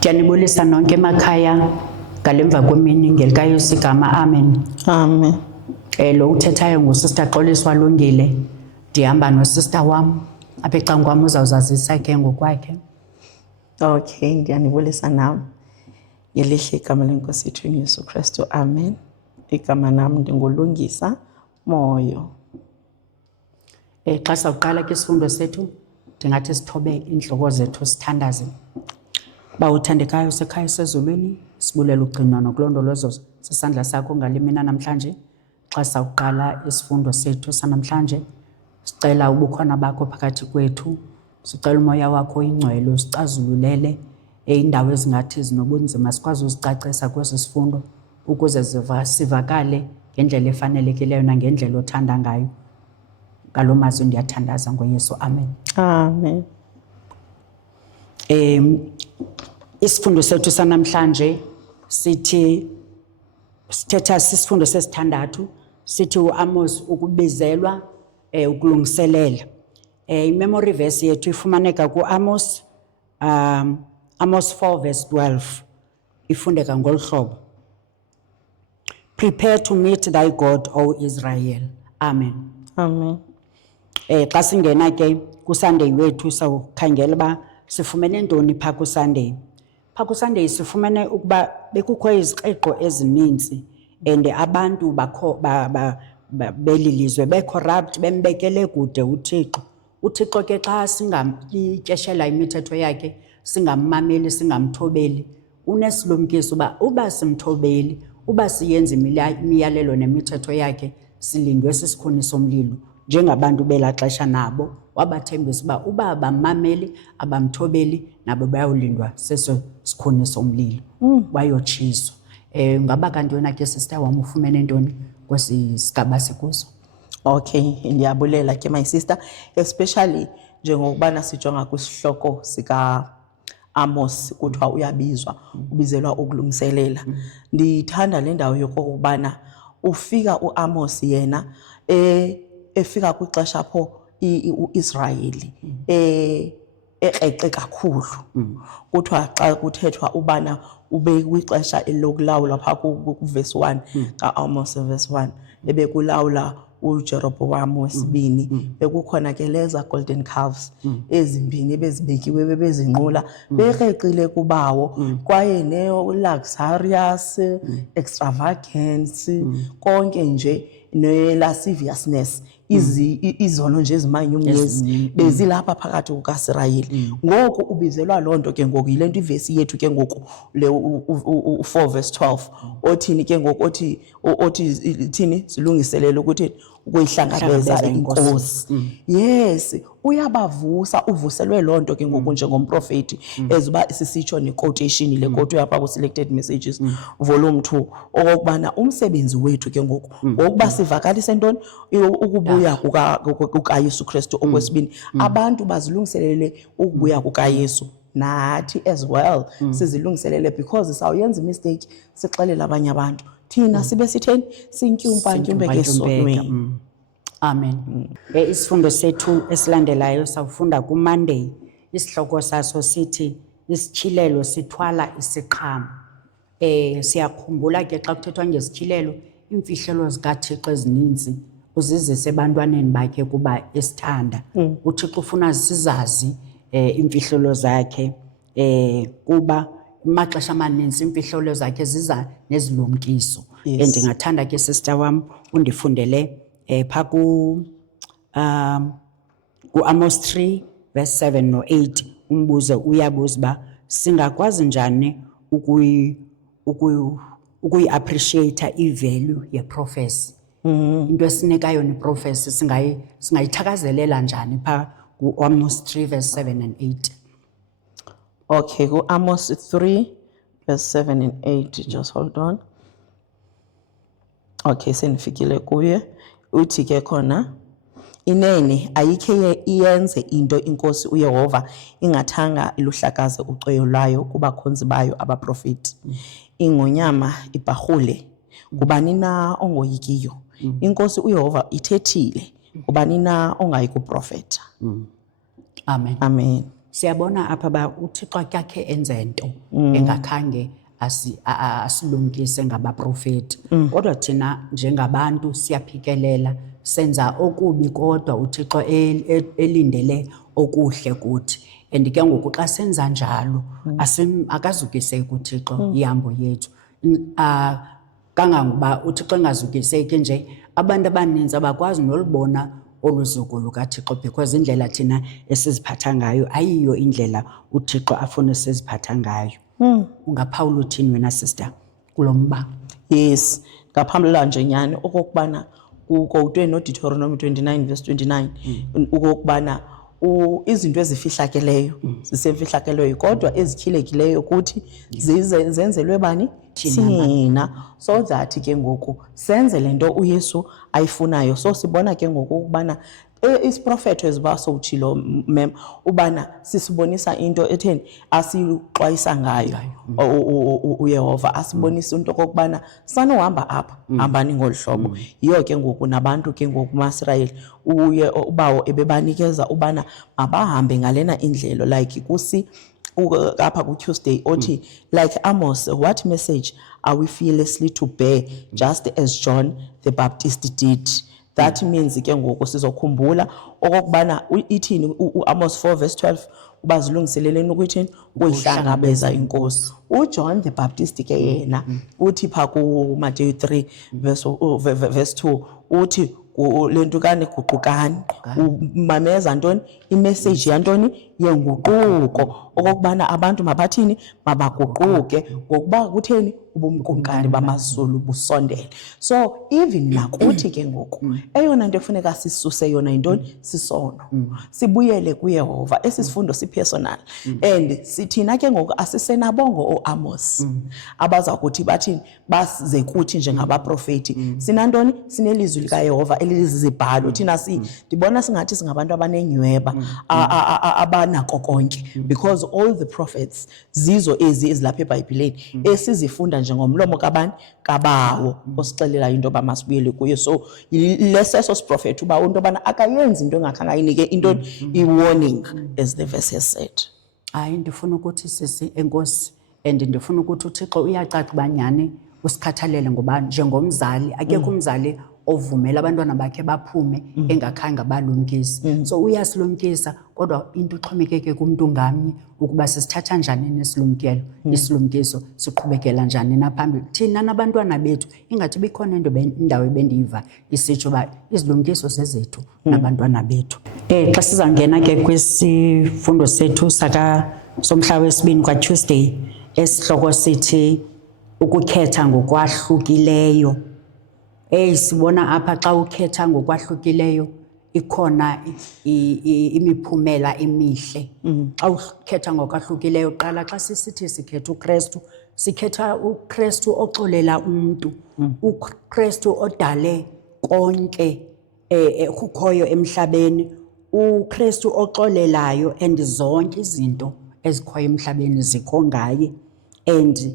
Ndiyanibulisa nonke emakhaya ngalemva kwemini ngelikaYesu igama, amen. Amen. Lo uthethayo nguSister Xolisi Walungile. Ndihamba nosister wam apha ecangkwam uzawuzazisa ke ngokwakhe. Okay, ndiyanibulisa nami. Ngelihle igama leNkosi yethu uYesu Kristu, amen. Igama nami ndingulungisa Moyo. Xa sawuqala ke isifundo sethu ndingathi sithobe iintloko zethu sithandaze. Bawuthandekayo sekhaya sezulwini, sibulela ugcino nokulondolozo sesandla sakho ngale mina namhlanje. Xa sawuqala isifundo sethu sanamhlanje sicela ubukhona bakho phakathi kwethu, sicela umoya wakho ingcwele usicazululele indawo ezingathi zinobunzima sikwazi uzicacisa kwesi sifundo ukuze sivakale ngendlela efanelekileyo nangendlela othanda ngayo. Ngalo mazwi ndiyathandaza ngoYesu, amen. Amen. Isifundo sethu sanamhlanje sithetha sisifundo sesithandathu, sithi uAmos ukubizelwa ukulungiselela. Imemory verse yethu ifumaneka kuAmos Amos 4 verse 12. Ifundeka ngolu hlobo. Prepare to meet thy God, O Israel. Amen. Amen. Xa singena ke kuSunday wethu sawukhangela uba sifumene ntoni phaa kuSunday. Phaa kuSunday sifumene ukuba bekukho izixeko ezininzi and abantu belilizwe be-corrupt bembekele kude uThixo. uThixo ke xa singamtyeshela imithetho yakhe, singammameli, singamthobeli, unesilumkiso uba simthobeli, uba siyenza imiyalelo nemithetho yakhe, silindwe sisikhuni somlilo. Njengabantu belaa xesha nabo wabathembisa uba abamameli, abamthobeli, nabo bayawulindwa seso sikhuni somlilo, bayotshiswa. Ngaba kanti wena ke sister wam ufumene ntoni kwesi sigaba sikuso? Okay, ndiyabulela ke my sister, especially njengokubana sijonga kwisihloko sika Amos kuthiwa uyabizwa, ubizelwa ukulungiselela. Ndithanda le ndawo yokubana ufika uAmos yena efika kwixesha apho uIsrayeli ekrexe kakhulu. Kuthiwa xa kuthethwa ubana ube kwixesha elokulawula phaa kuverse 1 kaAmos verse 1 ebekulawula uJeroboam wesibini, bekukhona ke leza golden calves ezimbini bezibekiwe bebezinqula, bekrexile kubawo, kwaye ne-luxurious, extravagance, konke nje ne-lasciviousness, izono nje ezimanyumnyezi bezilapha phakathi kukaIsrayeli. Ngoku ubizelwa loo nto ke ngoku yile nto ivesi yethu ke ngoku le u4 verse 12 othini ke ngoku othi thini silungiselele ukuthi ukuyihlangabeza inkosi. Yes, uyabavusa, uvuselwe loo nto ke ngoku njengomprofeti, ezuba sisitsho ne-quotation le quote yapha ku-Selected Messages volume 2, okokubana umsebenzi wethu ke ngoku ngokuba sivakalise ntoni ukubuya kukaYesu Kristu okwesibini, abantu bazilungiselele ukubuya kukaYesu, nathi as well sizilungiselele, because sawuyenza imistake sixelela abanye abantu thina sibe sitheni sintyumpa esonweni. Amen. Isifundo sethu esilandelayo sawufunda kuMonday, isihloko saso sithi isityhilelo sithwala isiqhamo. Siyakhumbula ke xa kuthethwa ngezityhilelo, iimfihlelo zikaThixo ezininzi uzizise ebantwaneni bakhe kuba esithanda. uThixo ufuna sizazi iimfihlelo zakhe, kuba amaxesha amaninzi iimfihlelo zakhe ziza nezilumkiso. Ndingathanda ke sister wam undifundele phaa kuAmos 3 verse 7 no-8. Umbuzo uyabuza uba singakwazi njani ukuyi-appreciate i-value yeprofesi. Into esinekayo neprofesi singayithakazelela njani phaa kuAmos 3 verse 7 and 8. Okay, kuAmos 3 verse 7 and 8, just hold on. Okay, sendifikile kuye. Uthi ke khona, inene ayikhe iyenze into inkosi uYehova ingathanga iluhlakaze ucweyo lwayo kubakhonzi bayo abaprofeti. Ingonyama ibharhule, ngubani na ongoyikiyo? Inkosi uYehova ithethile, ngubani na ongayi kuprofeta? Amen. Amen. siyabona apha ba uThixo kyakhe enze into engakhange asilumkise ngabaprofeti kodwa thina njengabantu siyaphikelela senza okubi kodwa uThixo elindele okuhle kuthi and ke ngoku xa senza njalo akazukiseki uThixo ihambo yethu kangangoba uThixo engazukiseki nje abantu abaninzi abakwazi nolibona oluzuko lukaThixo because indlela thina esiziphatha ngayo ayiyo indlela uThixo afuna siziphatha ngayo. Ungaphawula uthini wena sister kulomba? Yes, ngaphambula nje nyani okokubana uKolutwe noDeuteronomy 29:29 ukokubana izinto ezifihlakeleyo zisemfihlakeleyo kodwa ezikhilekileyo kuthi zenzelwe bani thina so that ke ngoku senze lento uYesu ayifunayo. So sibona ke ngoku ukubana isiprofeto ezibaso utshilo mem ubana sisibonisa into etheni asixwayisa ngayo uYehova asibonisa into kokubana sanohamba apha hambani ngolhlobo. Yiyo ke ngoku nabantu ke ngoku maIsrael ubawo ebebanikeza ubana mabahambe ngalena indlela like kusi apha kuTuesday othi like Amos, what message are we fearlessly to bear just as John the Baptist did? That means ke ngoku sizokhumbula okokubana ithini uAmos 4:12 ubazilungiseleleni ukuthi ukuyihlangabeza inkosi. uJohn the Baptist ke yena uthi pha kuMatthew 3:2 uthi lentukane guqukani umameza ntoni imessage yantoni yenguquko okokubana abantu mabathini mabaguquke ngokuba kutheni ubumkumkani bamazulu busondele. So even nakuthi ke ngoku eyona nto efuneka sisuse yona intoni sisono sibuyele kuYehova esisifundo sipersonal and sithina ke ngoku asisenabongo oAmos abaza kuthi bathini basize kuthi njengabaprofeti sinantoni sinelizwi likaYehova elizibhalo thina ndibona singathi singabantu abanenyweba abanako konke because all the prophets zizo ezilapha eBhayibhelini esizifunda njengomlomo kabani kabawo osixelela into bamasibuyele kuye. So leseso siprofeti uba into bana akayenzi into engakhanga ayinike into i-warning as the verse has said. Hayi ndifuna ukuthi sisi enkosi and ndifuna ukuthi uThixo uyacaca banyani usikhathalele ngoba njengomzali akekho umzali ovumela abantwana bakhe baphume engakhange balumkise. So uyasilumkisa kodwa into uxhomekeke kumuntu ngamnye ukuba sisithatha njani nesilumkelo isilumkiso siqhubekela njani naphambili thina nabantwana bethu ingathi bikhona indawo ebendiyiva isitsho ba izilumkiso sezethu nabantwana bethu. Xa sizangena ke kwisifundo sethu somhla wesibini kwaTuesday esihloko sithi ukukhetha ngokwahlukileyo. Sibona apha xa ukhetha ngokwahlukileyo ikhona imiphumela emihle. Xa ukhetha ngokwahlukileyo qala xa sisithi sikhetha uKristu sikhetha uKristu oxolela umuntu uKristu odale konke ekukhoyo emhlabeni uKristu oxolelayo and zonke izinto ezikhoyo emhlabeni zikho ngaye and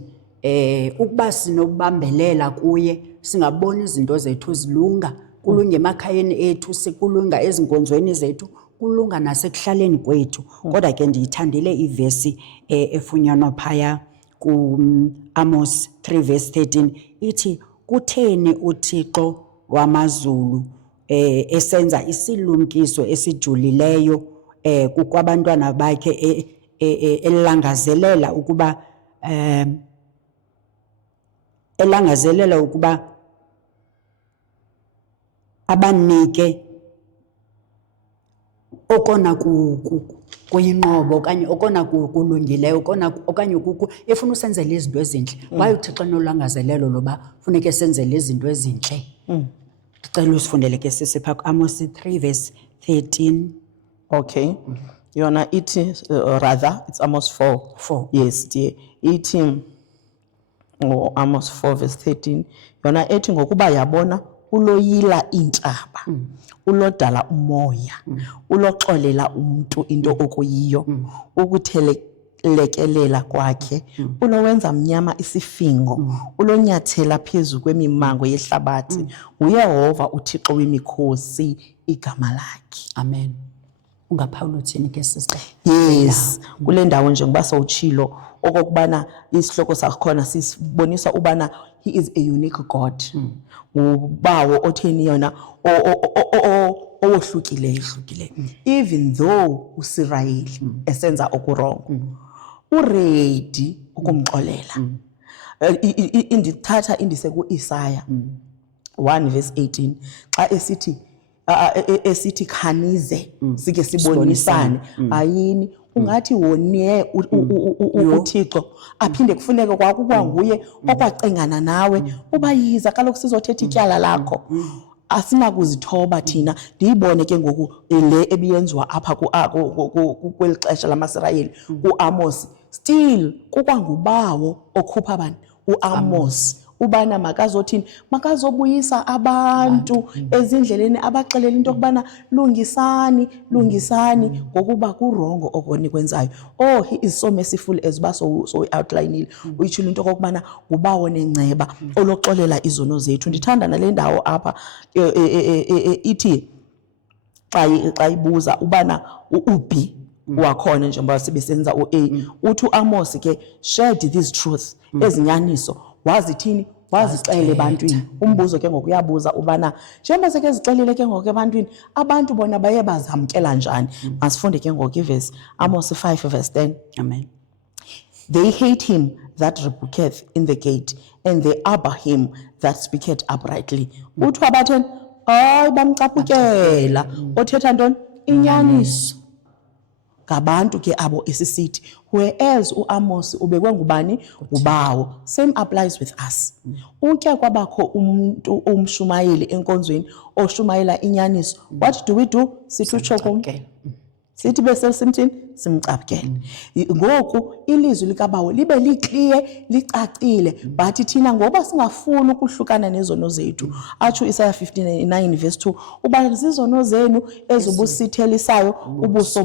ukuba sinobambelela kuye singabona izinto zethu zilunga kulunga emakhayeni ethu sikulunga ezinkonzweni zethu kulunga nasekuhlaleni kwethu. Kodwa ke ndiyithandile ivesi efunyanwa phaya kuAmos 3:13 ithi kutheni uThixo wamazulu esenza isilumkiso esijulileyo kukwabantwana bakhe elangazelela ukuba abanike okona kuyinqobo okanye okona kulungileyo okanye efuna usenzela izinto ezintle kwaye uThixo nolangazelelo loba funeke senzele izinto ezintle. Ndicela usifundele ke sisipha kuAmos 3:13. Okay. Yona ithi rather it's Amos 4. Yes dear. Ithi Amos 4:13 yona ethi ngokuba yabona uloyila intaba ulodala umoya uloxolela umuntu into okuyiyo ukuthelekelela kwakhe ulowenza mnyama isifingo ulonyathela phezu kwemimango yehlabathi uYehova uThixo wemikhosi igama lakhe. Amen. ungaphawula uthini ke sister? Yes, kule ndawo njengoba sowutshilo okokubana isihloko sakhona sisibonisa ubana he is a unique God. Ubawo otheni yona owahlukileyo. Even though uSirayeli esenza okurongo, uready ukumxolela. Indithatha indise ku-Isaya 1:18 xa esithi khanize sike sibonisane ayini ungathi woniye uThixo aphinde kufuneke kwakukwanguye okwacengana nawe uba yiza kaloku sizothetha ityala lakho. Asinakuzithoba thina ndiyibone ke ngoku le ebiyenziwa apha kweli xesha lamaSirayeli uAmos still kukwangubawo okhupha abantu uAmos ubana makazothini makazobuyisa abantu ezindleleni abaxelela into kubana lungisani ngokuba kurongo okunikwenzayo. Oh, he is so merciful as ba so outlineile uyitshilo into kokubana ngubawo nenceba oloxolela izono zethu. Ndithanda nale ndawo apha ithi xa ibuza ubana uB wakhona njengoba sibesenza uA uthi uAmos ke shared this truth ezinyaniso wazithini wazixele ebantwini. Umbuzo ke ngoku uyabuza ubana njengoba seke zixelile ke ngoku ebantwini abantu bona baye bazamkela njani. Masifunde ke ngoku ivesi Amos 5:10. Amen. They hate him that rebuketh in the gate and they abhor him that speaketh uprightly. Uthi abatheni hayi bamcaphukela othetha ntoni inyaniso. Ngabantu ke abo esisithi whereas uAmos ubekwe ngubani ubawo. Same applies with us. Ukya kwabakho umuntu umshumayeli enkonzweni oshumayela inyaniso. What do we do? Sithi utsho sithi bese simthini simcaphukele. Ngoku ilizwi likabawo libe liclear licacile but thina ngoba singafuni ukuhlukana nezono zethu. Atsho Isaiah 59:2 uba zizono zenu ezibusithelisayo ubuso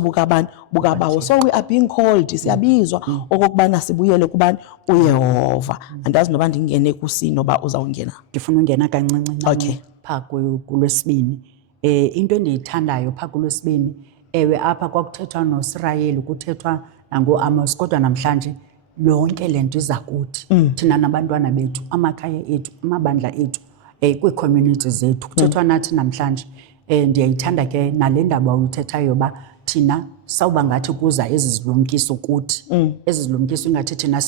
bukabawo. So we are being called, siyabizwa okokubana sibuyele kubani uYehova. Andazi noba ndingene kusino ba uzawungena. Ndifuna ungena kancinci. Okay. Pha kulwesibini. Into endiyithandayo pha kulwesibini ewe apha kwakuthethwa noSirayeli kuthethwa nangoAmos kodwa namhlanje lonke lento iza kuthi thina nabantwana bethu amakhaya ethu amabandla ethu kwii-communities zethu kuthethwa nathi namhlanje. Ndiyayithanda ke nale ndaba uyithethayo ba thina sawuba ngathi kuza ezi zilumkiso kuthi ezi zilumkiso ingathi thina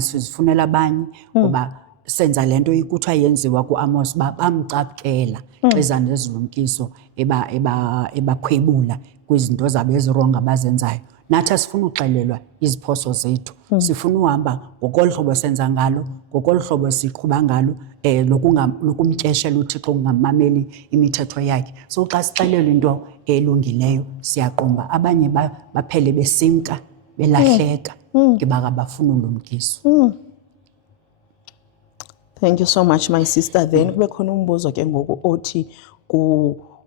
sizifunela abanye ngoba senza lento ikuthiwa yenziwa kuAmos bamcaphukela xeza nezilumkiso ebakhwebula kwizinto zabo ezirongo abazenzayo. Nathi asifuna uxelelwa iziphoso zethu, sifuna uhamba ngokolhlobo senza ngalo, ngokolhlobo siqhuba ngalo, lokumtyeshela uThixo ungamameli imithetho yakhe. So xa sixelelwa into elungileyo siyaqomba abanye baphele besimka belahleka ngiba kabafuna ulumkiso. Thank you so much, my sister. Then kube khona umbuzo ke ngoku othi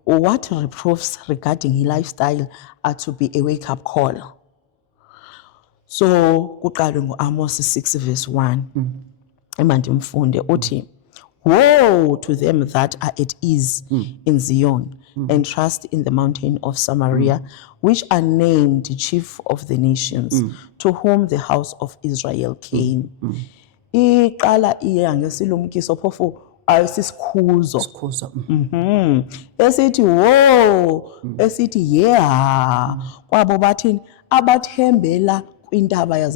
what reproofs regarding his lifestyle are to be a wake-up call. So kuqalwe ngoAmos 6:1. Emandimfunde uthi woe to them that are at ease in Zion and trust in the mountain of Samaria, which are named the chief of the nations, to whom the house of Israel came. Iqala iya ngesilumkiso phofu ayisikhuzo esithi wo esithi yeah kwabo bathini abathembela kwintaba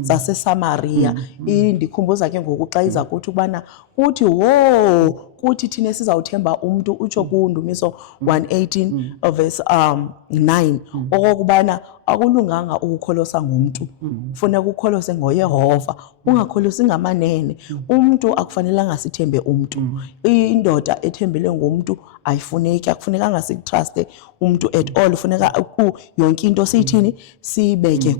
zaseSamaria. Ndikhumbuza ke ngoku xa iza kuthi ubana uthi wo kuthi thina sizawuthemba umuntu utsho kuNdumiso 1:18:9 okokubana akulunganga ukukholosa ngomuntu, kufuneka ukholose ngoYehova ungakholosi ngamanene. Umuntu akufanelanga sithembe umuntu. Indoda ethembele ngomuntu ayifuneki, akufunekanga sikutruste umuntu at all. Ufuneka yonke into siyithini siyibeke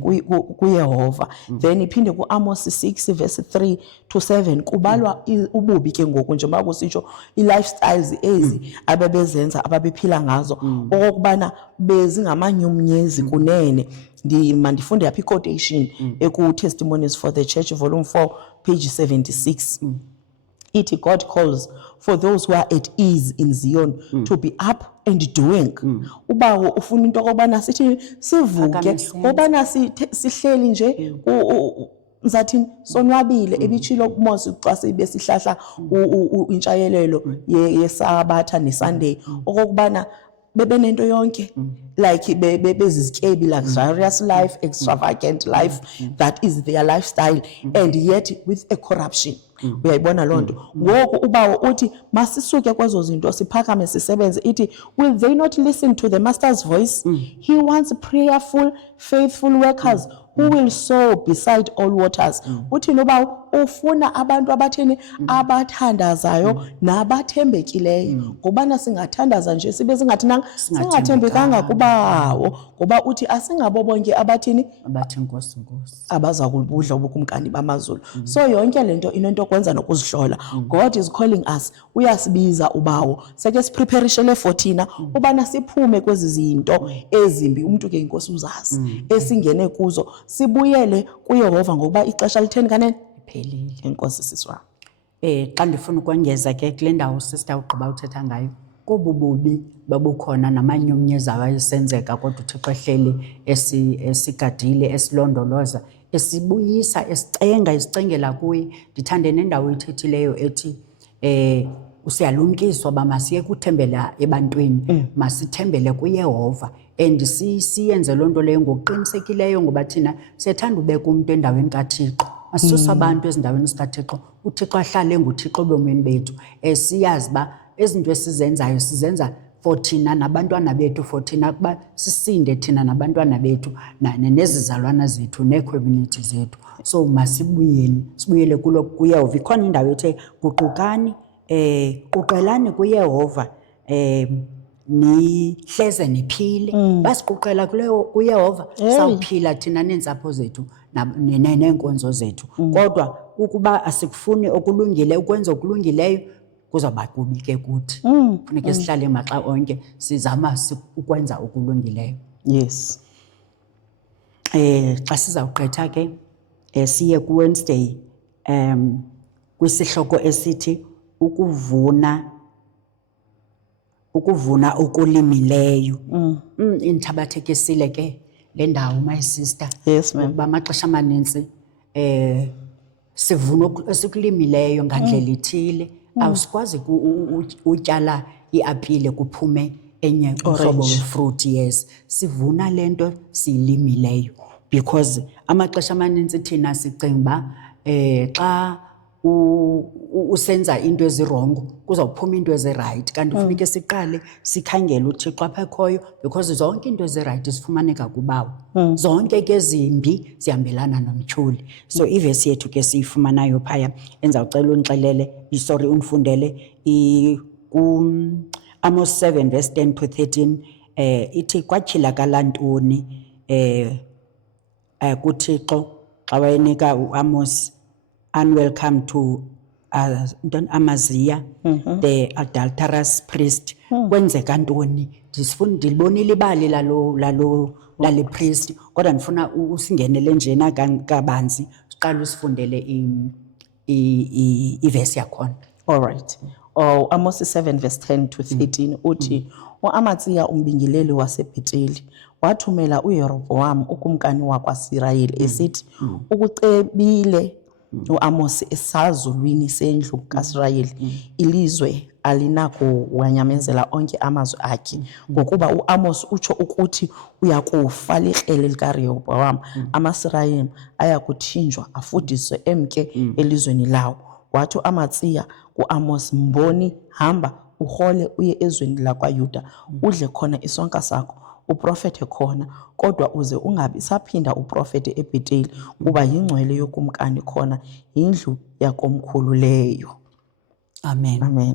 kuYehova. Then iphinde kuAmos 6:3-7 kubalwa ububi ke ngoku njengoba kusitsho i-lifestyles ezi ababezenza ababephila ngazo okokubana bezingamanyumnyezi kunene. Ndifunde yapha i-quotation eku-Testimonies for the Church volume 4 page 76. Ithi God calls for those who are at ease in Zion to be up and doing. Ubawo ufuna into okubana sithi sivuke Phakamiseni. ngobana sihleli nje ngizathini sonwabile ebitshilo kuMosi xa sibe sihlahla intshayelelo yeSabatha neSunday okubana bebenento yonke like bezizityebi luxurious life, extravagant life, that is their lifestyle, and yet with a corruption. Uyayibona lonto ngoku ubawo uthi masisuke kwezo zinto siphakame sisebenze ithi will they not listen to the master's voice? He wants prayerful, faithful workers who will sow beside all waters. Uthi noba ufuna abantu abatheni abathandazayo nabathembekileyo ngobana singathandaza nje sibe singathembekanga kubawo ngoba uthi asingabo bonke abathini abathi Nkosi Nkosi abaza kubudla ubukumkani bamazulu. So yonke lento inento kwenza nokuzihlola. God is calling us, uyasibiza ubawo seke sipreparishele for thina ubana siphume kwezi zinto ezimbi umuntu ke inkosi uzazi esingene kuzo sibuyele kuYehova ngoba ixesha litheni kanene phelile. inkosi siswa. Xa ndifuna ukongeza ke kule ndawo sister ugqiba uthetha ngayo kubububi babukhona namanyumnyeza awayesenzeka kodwa uThixo ehleli esigadile esilondoloza esibuyisa isicengela kuye. Ndithande nendawo ithethileyo ethi usiyalumkiswa bamasiye kuthembela ebantwini masithembele kuYehova and siyenze lonto leyo ngokuqinisekileyo ngoba thina siyethanda ubeka umuntu endaweni kaThixo. Masisusa abantu ezindaweni zikaThixo uThixo ahlale nguThixo ebomini bethu. Siyazi ba ezinto esizenzayo sizenza for thina nabantwana bethu, for thina kuba sisinde thina nabantwana bethu nezizalwana zethu neecommunity zethu. So sibuyele kuYehova. Ikhona indawo ethe guqukani quqelani kuYehova nihleze niphile. Basiquqela kuYehova sawuphila thina neentsapho zethu neenkonzo zethu. Kodwa ukuba asikufuni okulungile ukwenza okulungileyo kuzawuba kubi ke kuthi. Funeka sihlale maxa onke sizama ukwenza okulungileyo. Yes. Xa sizawugqitha ke siye kuWednesday kwisihloko esithi ukuvuna okulimileyo. Inthabathekisile ke le ndawo my sister. Yes ma'am. Bamaxesha amanintsi sivuna esikulimileyo ngandlela ithile. Awusikwazi utyala iapile kuphume enye uhlobo wefruit. Yes, sivuna lento siyilimileyo because amaxesha amanintsi thina sicinga xa usenza into ezirongo kuzawuphuma into ezirayithi kanti kufuneka siqale sikhangele uThixo apha ekhoyo because zonke into ezirayithi zifumaneka kubawo. Zonke ke ezimbi zihambelana nomtyholi. So ivesi yethu ke siyifumanayo phaya enzawucela undixelele undifundele Amos 7 verse 10 to 13 ithi kwatyhilakala ntoni kuThixo xa wayenika uAmos unwelcome to Amaziah the adulterous priest. Kwenzeka ntoni? Ndilibonile ibali lale priest kodwa ndifuna usingenele njena kabanzi siqale usifundele ivesi yakhona. All right. Amos 7 verse 10 to 13 uthi uAmaziah umbingileli waseBheteli wathumela uYerobhoam ukumkani wakwaSirayeli esithi ukucebile uAmos esazulwini sendlu kaSirayeli ilizwe alinako wanyamezela onke amazwi akhe ngokuba uAmos utsho ukuthi uyakufa likrele likaRehobhoam amaSirayeli ayakuthinjwa afudiswe emke elizweni lawo. Wathi uAmaziah kuAmos mboni hamba urhole uye ezweni lakwaYuda udle khona isonka sakho uprofete khona kodwa uze ungabi saphinda uprofete eBheteli kuba yingcwele yokumkani khona indlu yakomkhulu leyo. Amen. Amen.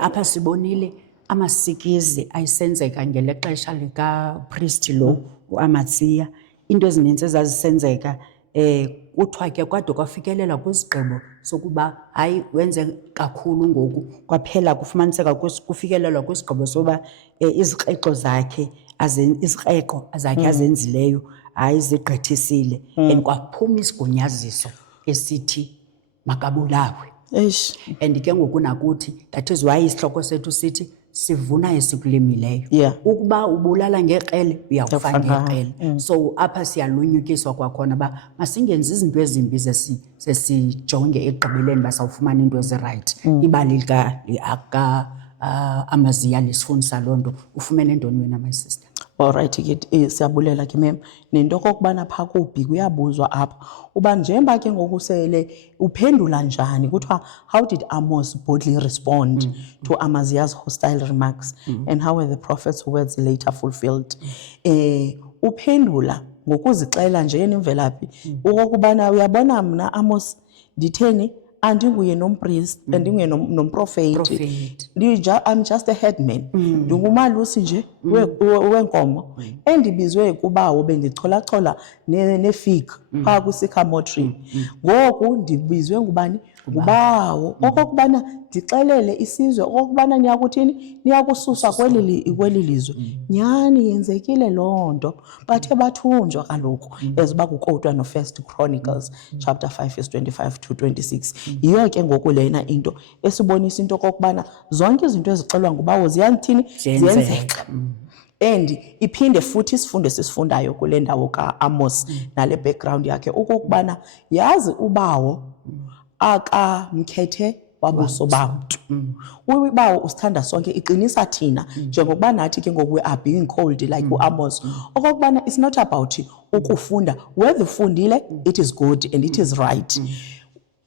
Apha sibonile amasikizi ayisenzeka ngele xesha likapriest lo uAmaziah. Into ezininzi ezazisenzeka kuthiwa ke kwade kwafikelela kwisigqibo sokuba hayi wenze kakhulu ngoku kwaphela kufumaniseka kufikelelwa kwisigqibo soba izikreko zakhe azenzileyo hayi zigqithisile and kwaphuma isigunyaziso esithi makabulawe. And ke ngoku nakuthi that is why isihloko sethu sithi sivuna esikulimileyo. Yeah. Ukuba ubulala ngeqele uyawufa Uyawufa ngeqele. So apha siyalunyukiswa kwakhona uba masingenzi izinto ezimbi zesijonge ekugqibeleni basawufumana into ezirayithi. Ibali Amaziya lisifundisa loo nto. Ufumene ntoni wena, my sister? Alright ke siyabulela ke mem. Nento kokubana pha kubhi kuyabuzwa apha uba njengoba ke ngokusele uphendula njani kuthiwa how did Amos boldly respond to Amaziah's hostile remarks and how were the prophet's words later fulfilled. Uphendula ngokuzixela nje nemvelaphi ukubana uyabona mna Amos nditheni andinguye nompriest andinguye nomprofeti I'm just a headman ndingumalusi nje wenkomo endibizwe kubawo bendicholachola nefig phaa kwisycamore tree ngoku ndibizwe ngubani ngubawo okokubana ndixelele isizwe okokubana niyakuthini niyakususwa kweli lizwe nyhani yenzekile loo nto bathe bathunjwa kaloku eziba kukotwa no-First Chronicles chapter 5 verse 25 to 26. Yiyo ke ngoku lena into esibonisa into kokubana zonke izinto ezixelwa ngubawo ziyenzeka. And iphinde futhi isifundo sisifundayo kule ndawo ka-Amos nale background yakhe ukokubana yazi ubawo akamkhethe wabuso bantu. Ubawo usithanda sonke iqinisa thina njengokuba nathi ke ngoku we are being called like u-Amos okokubana it's not about ukufunda whether ufundile it is good and it is right.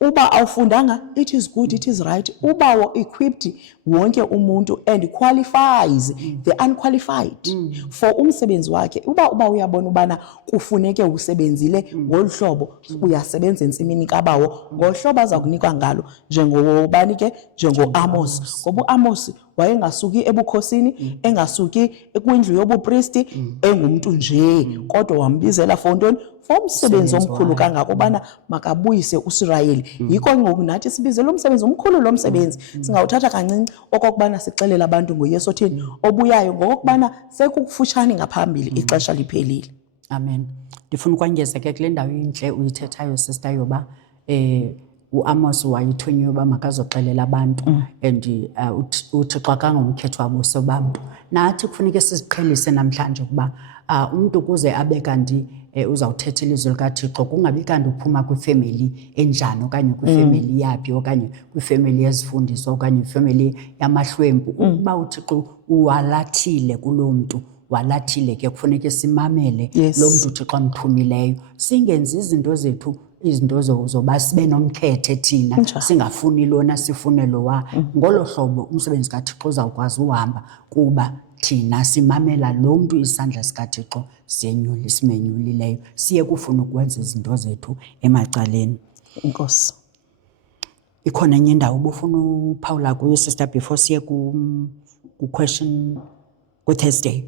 Uba awufundanga it is good it is right. Ubawo equipped wonke umuntu and qualifies the unqualified for umsebenzi wakhe. Uba uyabona ubana kufuneke usebenzile ngolu hlobo uyasebenza entsimini kabawo ngohlobo aza kunikwa ngalo njengobani ke njengo-Amos ngoba u-Amos wayengasuki ebukhosini engasuki kwindlu yobupristi engumntu nje kodwa wambizela for ntoni for umsebenzi omkhulu kangako ubana makabuyise uSirayeli. Yikho ngoku nathi sibizela umsebenzi omkhulu lo msebenzi singawuthatha kancinci okokubana sixelele abantu ngoYesu othini obuyayo ngokubana sekufutshane ngaphambili ixesha liphelile. Amen. Ndifuna ukwangeza ke kule ndawo intle uyithethayo sister yoba u-Amos wayithunywe uba makazoxelela abantu and uthi xa kangumkhetho wabuso bantu nathi kufuneka siziqhelise namhlanje ukuba umntu kuze abe kanti uzawuthetha ilizwi likaThixo kungabi kanti uphuma kwifemeli enjani okanye kwifemeli yaphi okanye kwifemeli yezifundiso okanye kwifemeli yamahlwempu. Ukuba uThixo uwalathile kuloo mntu walathile ke kufuneka simamele lo mntu uThixo amthumileyo singenzi izinto zethu izinto zoba sibe nomkhethe thina singafuni lona sifune lowa. Ngolo hlobo umsebenzi kaThixo uzawukwazi uhamba kuba thina simamela lo mntu isandla sikaThixo simenyulileyo siye kufuna ukwenza izinto zethu emacaleni. Inkosi. Ikhona enye indawo ubufuna uphawula kuyo sister before siye ku-question ku-Thursday?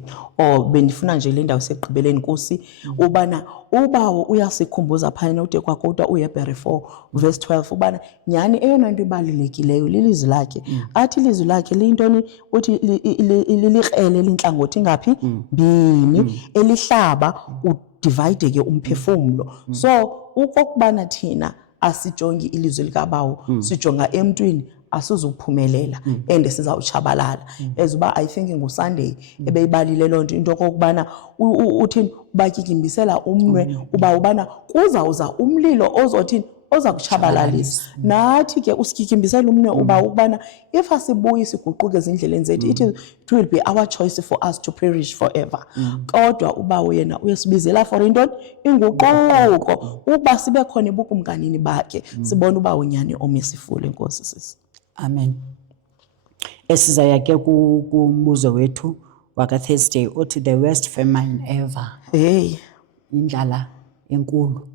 Bendifuna nje le ndawo sekugqibeleni Nkosi ubana ubawo uyasikhumbuza phana ude kwakodwa uHebrew 4 verse 12 ubana nyhani eyona nto ibalulekileyo lilizwi lakhe athi ilizwi lakhe liyintoni uthi lilikrele lintlangothi ngaphi mbini elihlaba udivide ke umphefumlo. So ukokubana thina asijongi ilizwi likabawo sijonga emntwini asizuphumelela and sizawutshabalala ezuba I think nguSunday ebeyibalile loo nto into kokubana uthini ubatyikimbisela umnwe uba ubana kuzawuza umlilo ozothini oza kutshabalalisa. Nathi ke usikyikimbisela umnwe uba ukubana if asibuyi siguquke ezindleleni zethu it will be our choice for us to perish forever. Kodwa uba yena uyasibizela for intoni inguquko ukuba sibe khona ebukumkanini bakhe sibona uba unyani omisifule. Inkosi sisi. Amen. Esizaya ke kumbuzo wethu waka Thursday uthi the worst famine ever. Hey, indlala enkulu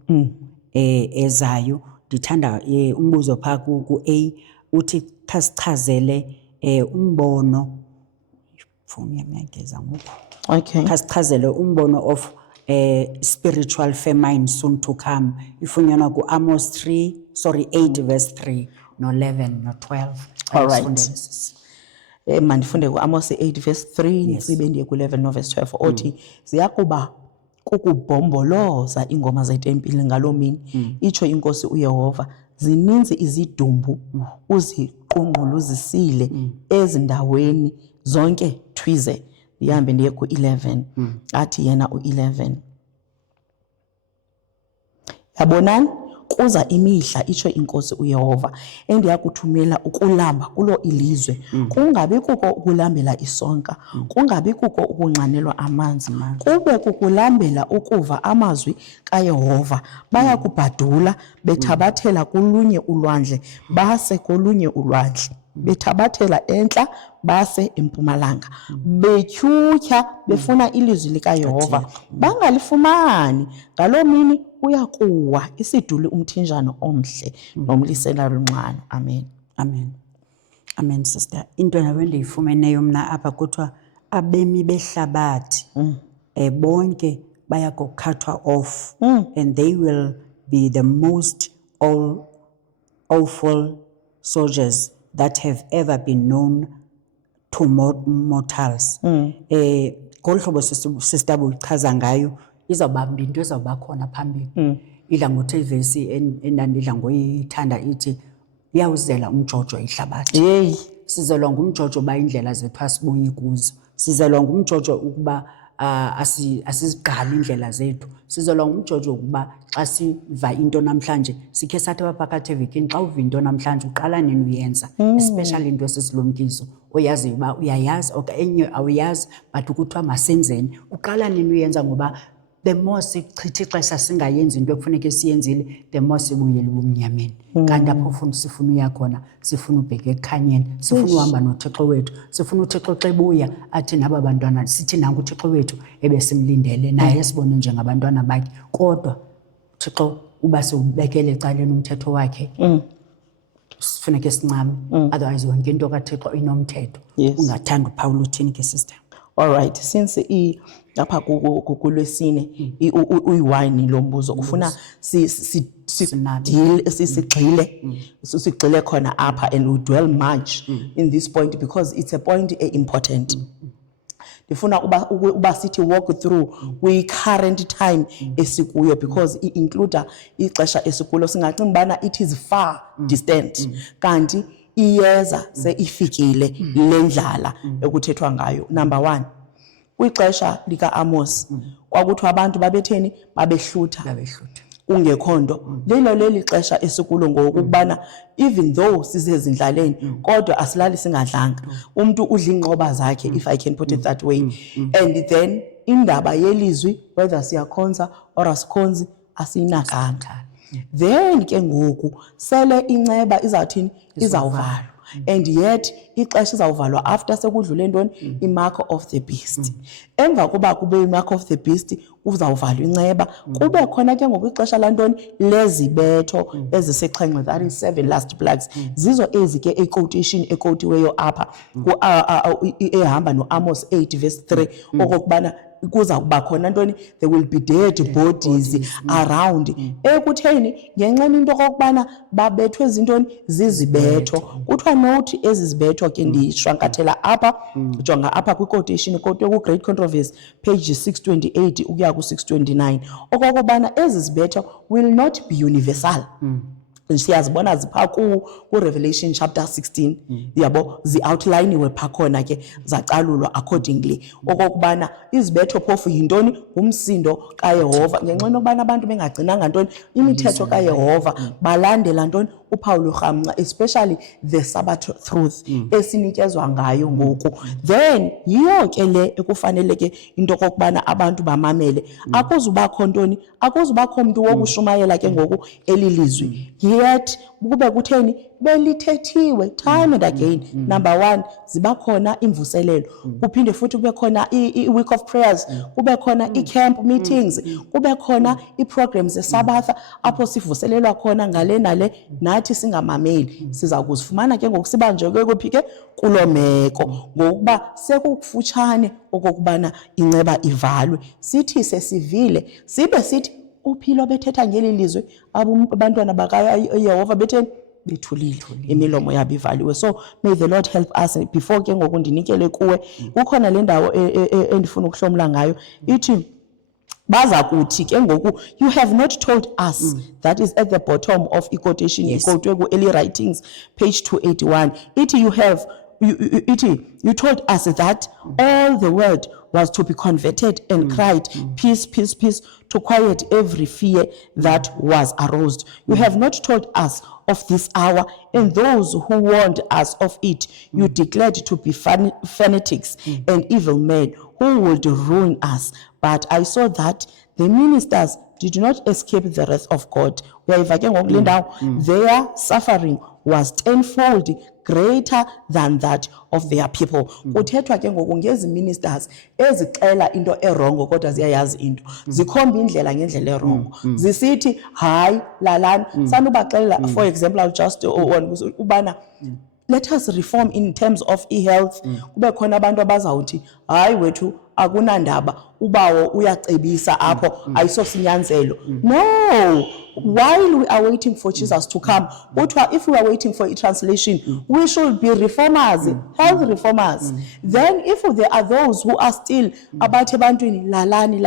ezayo. Ndithanda umbuzo pha ku A uthi khasichazele umbono phone yami yageza ngoku. Okay. Khasichazele umbono of spiritual famine soon to come. Ifunyanwa ku Amos 8 verse 3 no 11 no 12. All right. Mandifunde ku Amos 8 verse 3 nisibe ndiye ku 11 no verse 12 othi ziyakuba kukubhomboloza ingoma zetempile ngaloo mini itsho inkosi uYehova zininzi izidumbu uziqungquluzisile ezindaweni zonke twize ndihambe ndiye ku-11 athi yena u-11 yabonani kuza imihla itsho inkosi uYehova endiyakuthumela ukulamba kulo ilizwe kungabi kuko ukulambela isonka kungabi kuko ukunxanelwa amanzi kube kukulambela ukuva amazwi kaYehova baya kubhadula bethabathela kulunye ulwandle base kolunye ulwandle bethabathela entla base empumalanga betyhutyha befuna ilizwi likaYehova bangalifumani ngaloo mini uyakuwa isiduli umthinjana omhle nomlisela lunxano amen amen sister into nawe ndiyifumeneyo mna apha kuthiwa abemi behlabathi bonke baya kukhathwa off and they will be the most awful soldiers that have ever been known to mortals. Ngolu hlobo sister buchaza ngayo izawubamba into ezawuba khona phambili. Idla ngothi ivesi endandidla ngoyithanda ithi iyawuzela umjojo ihlabathi. Sizelwa ngumjojo ba indlela zethu asibuyi kuzo. Sizelwa ngumjojo ukuba asiziqali indlela zethu. Sizelwa ngumjojo ukuba xa siva into namhlanje sikhe sathi abaphakathi evekini xa uva into namhlanje uqala nini uyenza especially into esisilumkiso oyazi uba uyayazi okanye awuyazi but ukuthiwa masenzeni uqala nini uyenza ngoba the more sichitha ixesha singayenzi into ekufuneka siyenzile the more sibuyela ubumnyameni kanti apho sifuna uya khona sifuna ubheka ekukhanyeni sifuna uhamba noThixo wethu sifuna uThixo xa ebuya athi naba bantwana sithi nanku uThixo wethu ebesimlindele naye sibone njengabantwana bakhe kodwa uThixo uba siwubekele ecaleni umthetho wakhe sifuneka sincame otherwise wonke into kaThixo inomthetho ungathanda uPaul uthini ke sister. All right, since lapha kulwesine uyiwine lombuzo ufuna sigxile khona apha and we dwell much in this point because it's a point important. Ndifuna uba sithi walk through we current time esikuyo because it include ixesha esikulo singacinga bana it is far distant kanti iyeza seyifikile lendlala ekuthethwa ngayo. Number 1 kwixesha lika Amos kwakuthiwa abantu babetheni babehlutha ungekhondo leli xesha esikulo ngokubana even though sisezindlaleni kodwa asilali singadlanga umuntu udla inqoba zakhe if I can put it that way and then indaba yelizwi whether siyakhonza or asikhonzi asiyinakanga then ke ngoku sele inceba izawuthini izawuvalwa and yet ixesha izawuvalwa after sekudlule ntoni imark of the beast emva kuba kube imark of the beast uzawuvalwa inceba kube khona ke ngoku ixesha lantoni lezibetho ezisexhenxe that is 7 last plagues zizo ezi ke equotation equotiweyo apha ehamba noAmos 8 verse 3 okokubana kuza kuba khona ntoni there will be dead bodies around ekutheni ngenxa into kokubana babethwe izintoni zizibetho kuthiwa note ezizibetho ke ndishwankathela apha jonga apha kwiquotation quote ku Great Controversy page 628 ukuya ku629 okokubana ezizibetho will not be universal siyazibona zipha ku Revelation chapter 16 yabo zi-outline wepha khona ke zacalulwa accordingly okokubana izibetho phofu yintoni umsindo kaYehova ngenxa yokubana abantu bengagcinanga ntoni imithetho kaYehova balandela ntoni uPaul uRhamnqa especially the Sabbath truth esinikezwa ngayo ngoku then yiyo ke le ekufanele ke into kokubana abantu bamamele akuzubakho ntoni akuzubakho umuntu wokushumayela ke ngoku elilizwi yet kube kutheni belithethiwe time and again. Number 1 ziba khona imvuselelo kuphinde futhi kube khona i-week of prayers kube khona i-camp meetings kube khona i-programs ze-Sabbath apho sivuselelwa khona ngale nale nathi singamameli siza kuzifumana ke ngokusibanjwe kuphi ke kulomeko ngokuba sekufutshane okokubana inceba ivalwe sithi sesivile sibe sithi uphilo bethetha ngeli lizwe abantwana bakaYehova betheni bethulile imilomo yabo ivaliwe. So may the Lord help us before ke ngoku ndinikele kuwe kukhona le ndawo endifuna ukuhlomla ngayo ithi baza kuthi ke ngoku you have not told us that is at the bottom of quotation quote ku early writings page 281 ithi you you told us that all the world was to be converted and cried, peace, peace, peace, to quiet every fear that was aroused. You have not told us of this hour, and those who warned us of it, you declared to be fanatics and evil men who would ruin us. But I saw that the ministers did not escape the wrath of God. Their suffering was tenfold greater than that of their people. Kuthethwa ke ngoku ngezi ministers ezixela into erongo kodwa ziyayazi into. Zikhomba indlela ngendlela erongo. Zisithi hayi lalani sanubaxelela, for example, I'll just ubana let us reform in terms of e-health. Kube khona abantu abazawuthi hayi wethu akunandaba ubawo uyacebisa apho ayisosinyanzelo. No, while we are waiting for Jesus to come, if we are waiting for a translation, we should be reformers, health reformers. Then if there are those who are still abathi ebantwini lalani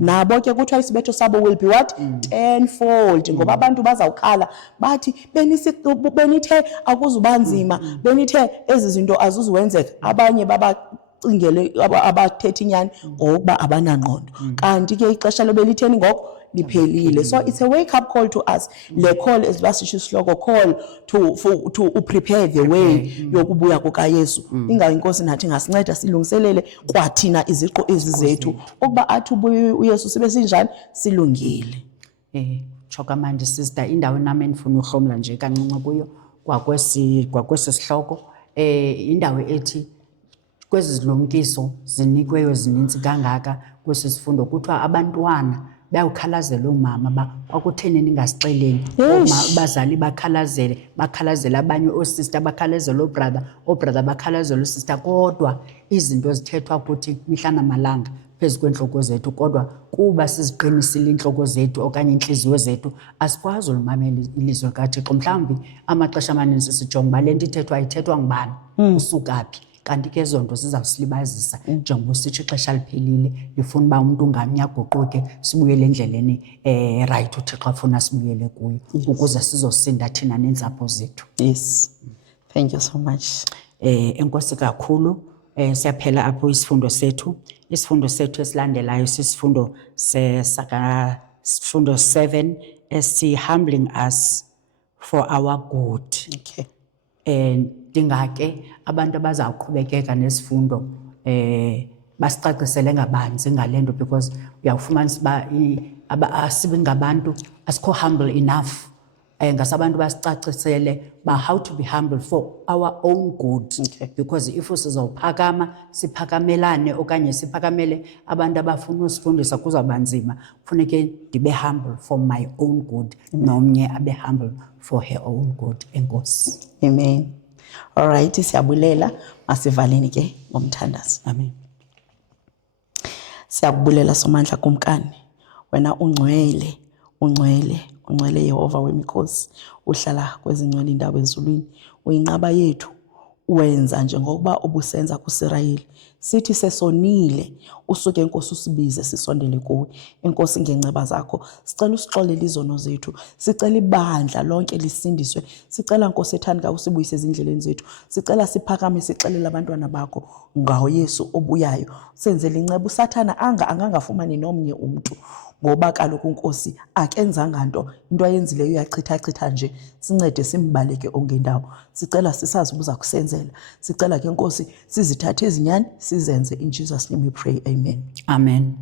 nabo ke kuthiwa isibetho sabo will be what? Tenfold. Ngoba abantu bazawukhala bathi benithe akuzuba nzima, benithe ezi zinto azuziwenzeka. Abanye babacingele abathethe inyani ngokuba abanangqondo, kanti ke ixesha lobelitheni ngoko liphelile. So it's a wake up call to us. Le call is basisho isihloko, call to prepare the way yokubuya kukaYesu. Inkosi nathi ngasinceda silungiselele kwathina iziqo ezi zethu ukuba athi ubuye uYesu sibe sinjani silungile. Choka manje sister, indawo nami endifuna uhlomla nje kancinci kuyo kwakwesi sihloko indawo ethi kwezi zilumkiso zinikweyo zininzi kangaka kwesi sifundo kuthiwa abantwana bayawukhalazela oomama ba kwakutheni ningasixeleli, abazali bakhalazela abanye oosister, bakhalazela obrother bakhalazela oosister, kodwa izinto zithethwa kuthi mihla namalanga phezu kweentloko zethu, kodwa kuba siziqinisile iintloko zethu okanye iintliziyo zethu asikwazi ulimamela ilizwi likaThixo. Mhlawumbi amaxesha amaninzi sijonga uba le nto ithethwa ngubani, usuka phi. Kanti ke ezo nto zizawusilibazisa njengoba sitsho ixesha liphelile, lifuna uba umntu ngamnye aguquke sibuyele endleleni right uThixo afuna sibuyele kuyo ukuze sizosinda thina neentsapho zethu. Yes, thank you so much. Enkosi kakhulu. Siyaphela apho isifundo sethu. Isifundo sethu esilandelayo sisifundo sifundo 7 esi humbling us for our good. Okay. Ndingake abantu abazawuqhubekeka nesifundo basicacisele ngabanzi ngale nto, because uyawufumanisa uba asibi ngabantu asikho humble enough. Ngasabantu basicacisele ba how to be humble for our own good. Okay. Because if sizawuphakama siphakamelane okanye siphakamele abantu abafuna usifundisa kuzawuba nzima. Kufuneke ndibe humble for my own good, nomnye abe humble for her own good. Enkosi. Amen. All right, siyabulela, masivaleni ke ngomthandazo. Amen. Siyakubulela Somandla Kumkani, wena ungcwele Yehova wemikhosi, uhlala kwezingcwele indawo ezulwini, uyinqaba yethu, wenza njengokuba ubusenza kuSirayeli. Sithi sesonile usuke Enkosi usibize sisondele kuwe. Enkosi ngenceba zakho sicela usixolele izono zethu, sicela ibandla lonke lisindiswe, sicela Nkosi ethandika usibuyise ezindleleni zethu, sicela siphakame sixelele abantwana bakho ngawo Yesu obuyayo. Senzele inceba uSathana angangafumani nomnye umuntu, ngoba kaloku Nkosi akenzanga nto, into ayenzileyo uyachitha nje. Sincede simbaleke ongendawo, sicela sisazi ubuza kusenzela, sicela ke Nkosi sizithathe ezinyani sizenze. In Jesus name we pray, amen. Amen.